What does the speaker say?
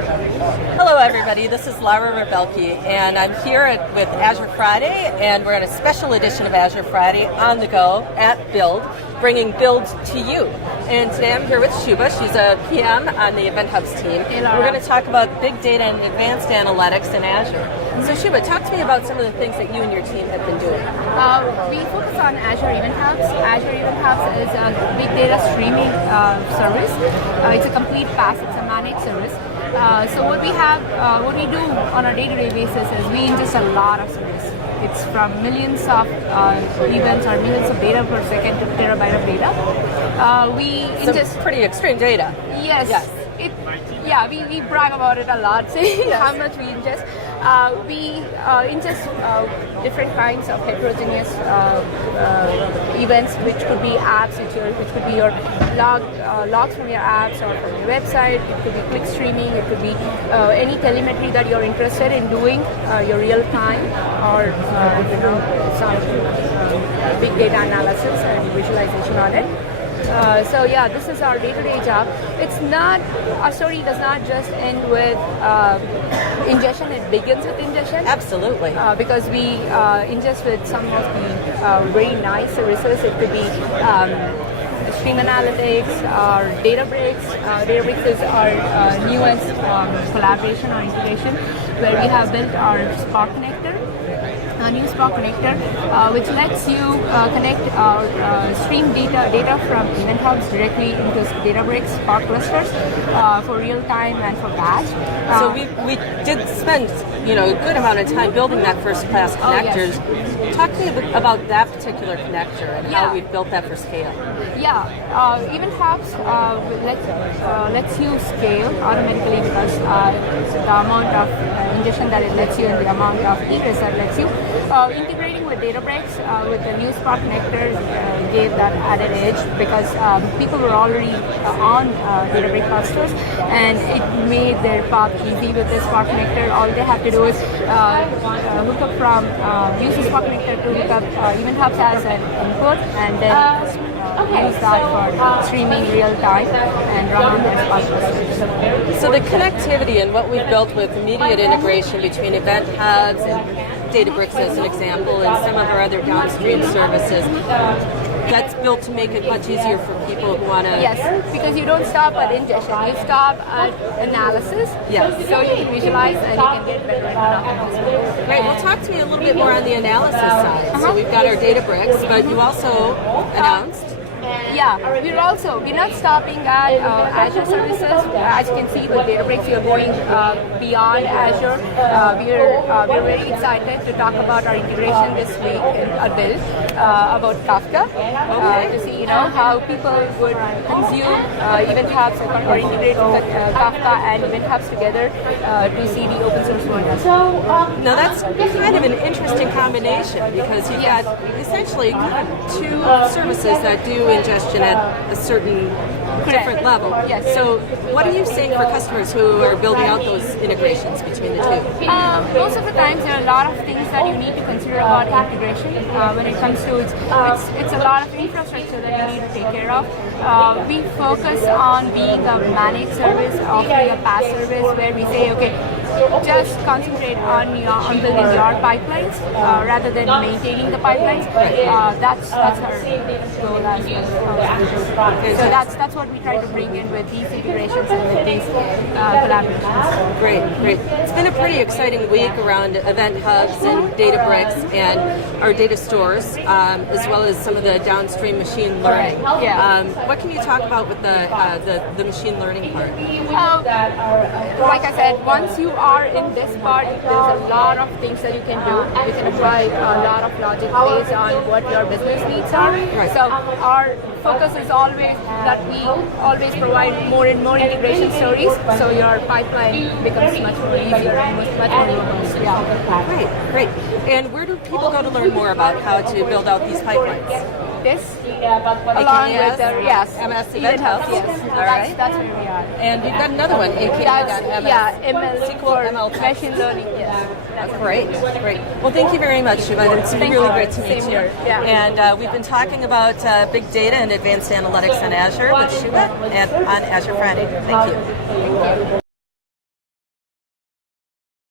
Hello everybody, this is Lara Rubbelke and I'm here with Azure Friday, and we're in a special edition of Azure Friday on the go at Build, bringing Build to you. And today I'm here with Shubha. She's a PM on the Event Hubs team. Hey, Lara. We're going to talk about big data and advanced analytics in Azure. So Shubha, talk to me about some of the things that you and your team have been doing. We focus on Azure Event Hubs. Azure Event Hubs is a big data streaming service. It's a complete PaaS, it's a managed service. So what we do on a day-to-day basis is we ingest a lot of service. It's from millions of events or millions of data per second to terabyte of data. We ingest Some pretty extreme data. Yes. We brag about it a lot, saying how much we ingest. We ingest different kinds of heterogeneous events, which could be apps, which could be your logs from your apps or from your website. It could be click streaming. It could be any telemetry that you're interested in doing, your real time, or some big data analysis and visualization on it. This is our day-to-day job. Our story does not just end with ingestion, it begins with ingestion. Absolutely. Because we ingest with some of the very nice services. It could be Stream Analytics or Databricks. Databricks is our newest collaboration or integration, where we have built our Spark connector. A new Spark connector, which lets you connect stream data from Event Hubs directly into Databricks Spark clusters for real time and for batch. So we did spend a good amount of time building that first class connectors. Yes. Talk to me about that particular connector and how we've built that for scale. Event Hubs lets you scale automatically because the amount of ingestion that it lets you and the amount of egress that it lets you. Integrating with Databricks with the new Spark connector gave that added edge because people were already on Databricks clusters, and it made their path easy with this Spark connector. All they have to do is hook up from use the Spark connector to hook up Event Hubs as an input, and then use that for streaming real time and run on their Spark clusters. So the connectivity and what we've built with immediate integration between Event Hubs and Databricks as an example, and some of our other downstream services, that's built to make it much easier for people who want to... Yes, because you don't stop at ingestion, you stop at analysis. Yes. So you can visualize and you can get better analysis. Great, well talk to me a little bit more on the analysis side. So we've got our Databricks, but you also announced... We're not stopping at Azure services. As you can see with Databricks, we are going beyond Azure. We're very excited to talk about our integration this week at Build about Kafka, to see how people would consume Event Hubs or integrate Kafka and Event Hubs together to see the open source models. Now that's kind of an interesting combination because you've got essentially kind of two services that do ingestion at a certain different level. Yes. So what are you saying for customers who are building out those integrations between the two? Most of the times there are a lot of things that you need to consider about integration when it comes to it's a lot of infrastructure that you need to take care of. We focus on being a managed service, offering a PaaS service where we say, okay, just concentrate on building your pipelines rather than maintaining the pipelines. That's our goal as well. So that's what we try to bring in with these integrations and with these collaborations. Great. It's been a pretty exciting week around Event Hubs and Databricks and our data stores, as well as some of the downstream machine learning. What can you talk about with the machine learning part? Like I said, once you are in this part, there's a lot of things that you can do. You can apply a lot of logic based on what your business needs are. Right. So our focus is always that we always provide more and more integration stories, so your pipeline becomes much more easier and much more robust. Great. And where do people go to learn more about how to build out these pipelines? This, along with MS Event Hubs. Yes, All right. That's where we are. And you've got another one, AKI.MS. ML for ML machine learning. Yes. That's great. Well, thank you very much, Shubha. It's really great to meet Same you. here. Yeah. And we've been talking about big data and advanced analytics on Azure with Shubha on Azure Friday. Thank you.